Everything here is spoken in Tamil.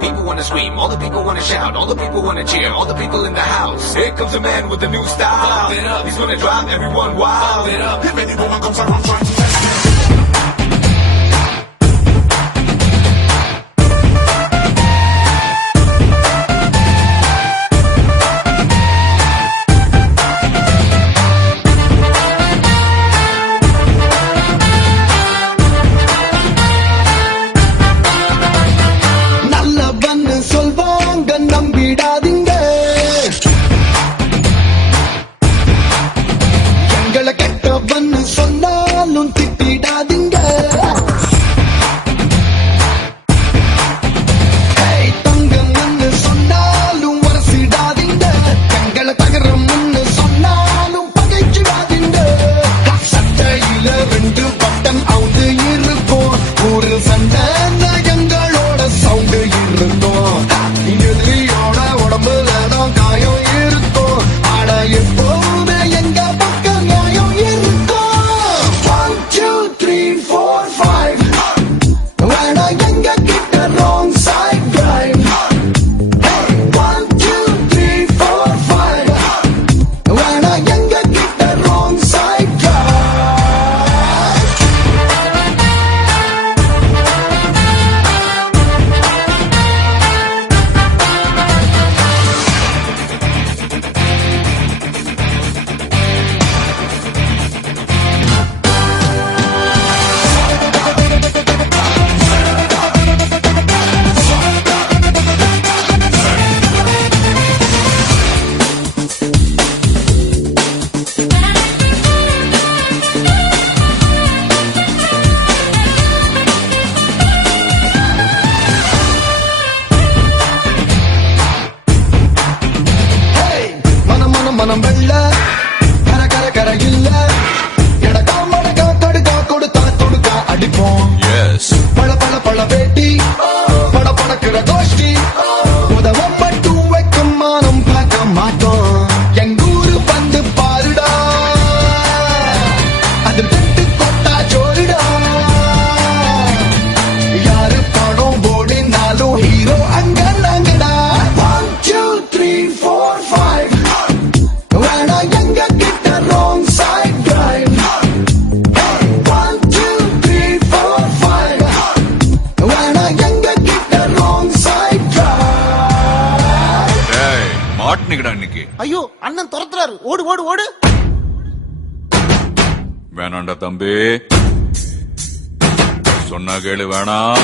People wanna scream, all the people wanna shout, all the people wanna cheer, all the people in the house. Here comes a man with a new style. Pump it up. He's gonna drive everyone wild. Pump it up. If anyone comes around trying to test it. மனம் வெள்ள கர கர கர இல்ல எடக்கா மடக்கா தடுக்கா கொடுத்தா தொடுக்கா அடிப்போம் பழ பழ பழ வேட்டி பட படக்கிற கோஷ்டி உதவம் மட்டும் வைக்கும் மானம் பார்க்க மாட்டோம் எங்கூரு வந்து பாருடா அது தட்டு கொட்டா ஜோருடா யாரு படம் ஓடினாலும் ஹீரோ அங்க நாங்கடா 1 2 3 4 5 ஐயோ அண்ணன் துரத்துறாரு, ஓடு ஓடு ஓடு. வேணாண்டா தம்பி, சொன்னா கேளு, வேணாம்.